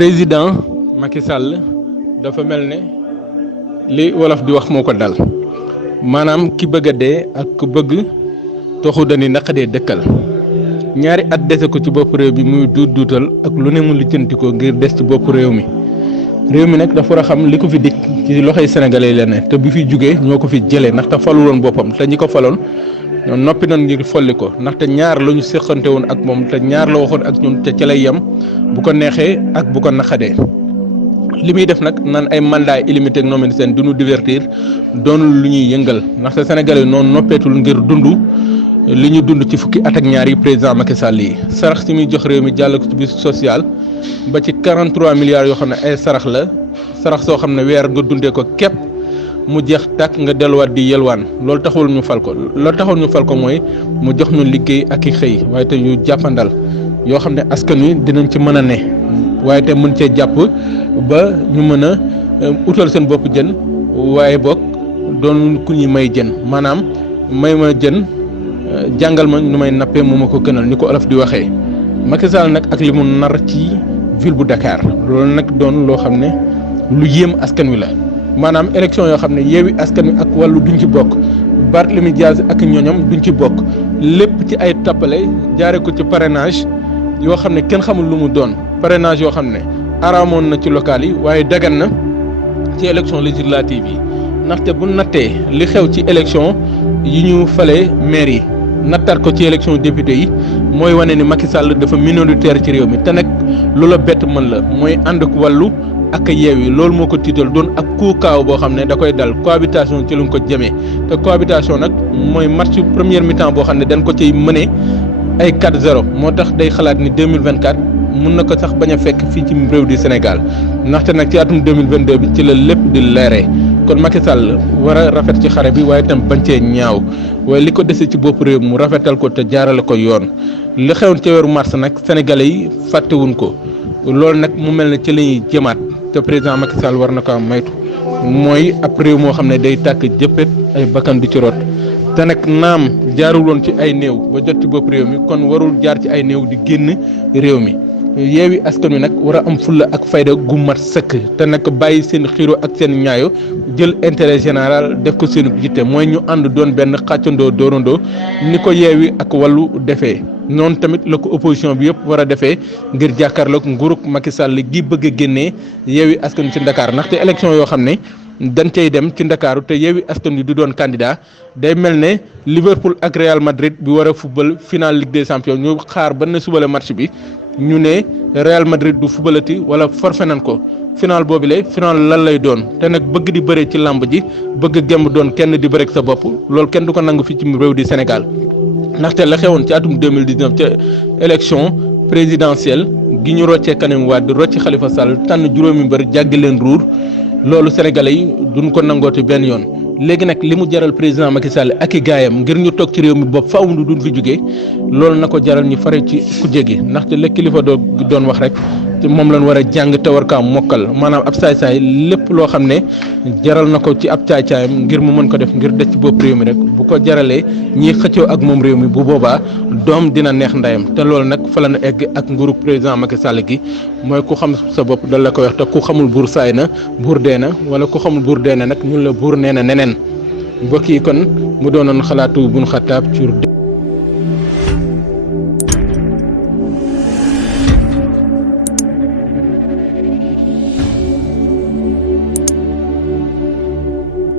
président Macky Sall dafa mel ne li wolof di wax moo ko dal maanaam ki bëgg a dee ak ku bëgg toxu dani naqadee dëkkal ñaari at dese ko ci bopp réew bi muy duutal ak lu ne mu lijjanti ko ngir des ci bopp réew mi nag dafa war a xam li ko fi dikk ci loxoy sénégalais la ne te bi fi jugee ñoo ko fi jëlee ndaxte faluloon boppam te ñi ko faloon noppi nañ ngir folli ko ndaxte ñaar la ñu séqante woon ak moom te ñaar la waxoon ak ñun te ca lay yem bu ko neexee ak bu ko naqadee li muy def nag naan ay mandat illimité ak noonu seen du ñu divertir doonul lu ñuy yëngal ndaxte sénégalais noonu noppeetul ngir dund li ñu dund ci fukki at ak ñaar yi président Macky Sall yi sarax si muy jox réew mi jàll ko ci biir social ba ci 43 milliards yoo xam ne ay sarax la sarax soo xam ne weer nga dundee ko képp mu jeex tàkk nga delluwaat di yelwaan loolu taxul ñu fal ko loolu taxul ñu fal ko mooy mu jox ñu liggéey ak i xëy waaye te yu jàppandal yoo xam ne askan wi dinañ ci mën a ne waaye te mën cee jàpp ba ñu mën a utal seen bopp jën waaye boog doon ku ñuy may jën maanaam may ma jën jàngal ma nu may nappee mu ma ko gënal ni ko olof di waxee Macky Sall nag ak li mu nar ci ville bu Dakar loolu nag doon loo xam ne lu yéem askan wi la maanaam élection yoo xam ne Yewwi Askan Wi ak Wallu duñ ci bokk Barthélémy Dias ak ñoñom duñ ci bokk lépp ci ay tappale jaare ko ci parrainage yoo xam ne kenn xamul lu mu doon parrainage yoo xam ne araamoon na ci local yi waaye dagan na ci élection législative yi ndaxte bu nattee li xew ci élection yi ñu falee maire yi nattar ko ci élection député yi mooy wane ni Macky Sall dafa minoritaire ci réew mi te nag loola bett mën la mooy ànd ak Wallu ak Yewwi loolu moo ko tiital doon ak coup kaaw boo xam ne da koy dal cohabitation ci lu ko jëmee te cohabitation nag mooy match première mi-temps boo xam ne dañ ko ciy mëne ay 4-0 moo tax day xalaat ni 2024 mun na ko sax bañ a fekk fii ci réew di Sénégal ndaxte nag ci atum 2022 bi ci la lépp di leeree kon Macky Sall war a rafet ci xare bi waaye itam bañ cee ñaaw waaye li ko dese ci bopp réew mu rafetal ko te jaarale ko yoon li xewoon ci weeru mars nag sénégalais yi fàttewuñ ko loolu nag mu mel ne ci la ñuy jëmaat te président Macky Sall war na ko maytu mooy ab réew moo xam ne day tàkk jëppet ay bakkan du ci rot te nag naam jaarul woon ci ay néew ba jot ci bopp réew mi kon warul jaar ci ay néew di génn réew mi Yewwi Askan Wi nag war a am fulla ak fayda gu mat sëkk te nag bàyyi seen xiro ak seen ñaayo jël intérêt général def ko seen jiite mooy ñu ànd doon benn xàccandoo doorandoo ni ko Yewwi ak Wallu defee noonu tamit la ko opposition bi yëpp war a defee ngir jàkkaarloog nguurug Macky Sall gi bëgg a génnee Yewwi Askan Wi ci Dakar ndaxte élection yoo xam ne dañ cay dem ci Ndakaaru te Yewwi Askan Wi du doon candidat day mel ne Liverpool ak Real Madrid bi war a football final Ligue des Champions ñu xaar ba na subale match bi ñu ne Real Madrid du footballati wala forfait nañ ko final boobu la final lan lay doon te nag bëgg di bëree ci làmb ji bëgg gemb doon kenn di bëreeg sa bopp loolu kenn du ko nangu fii ci réew di Sénégal ndaxte la xewoon ci atum 2019 ca élection présidentielle gi ñu roccee Karim Wade rocci Khalifa Sall tànn juróomi mbër jàggi leen ruur loolu sénégalais yi duñ ko nangooti benn yoon léegi nag li mu jaral président Macky Sall ak i gaayam ngir ñu toog ci réew mi bopp faaw du duñ fi jógee loolu na ko jaral ñu fare ci kujje gi ndaxte la kilifa doon wax rek moom lañ war a jàng te war kaa mokkal maanaam ab saay-saay lépp loo xam ne jaral na ko ci ab caay-caayam ngir mu mën ko def ngir des ci bopp réew mi rek bu ko jaralee ñiy xëccoo ak moom réew mi bu boobaa doom dina neex ndeyam te loolu nag fa la ñu egg ak nguuru président Macky Sall gi mooy ku xam sa bopp dal la ko wax te ku xamul buur saay na buur dee na wala ku xamul buur dee na nag ñun la buur nee na neneen mbokk yi kon mu doonoon xalaatu buñ xataab ci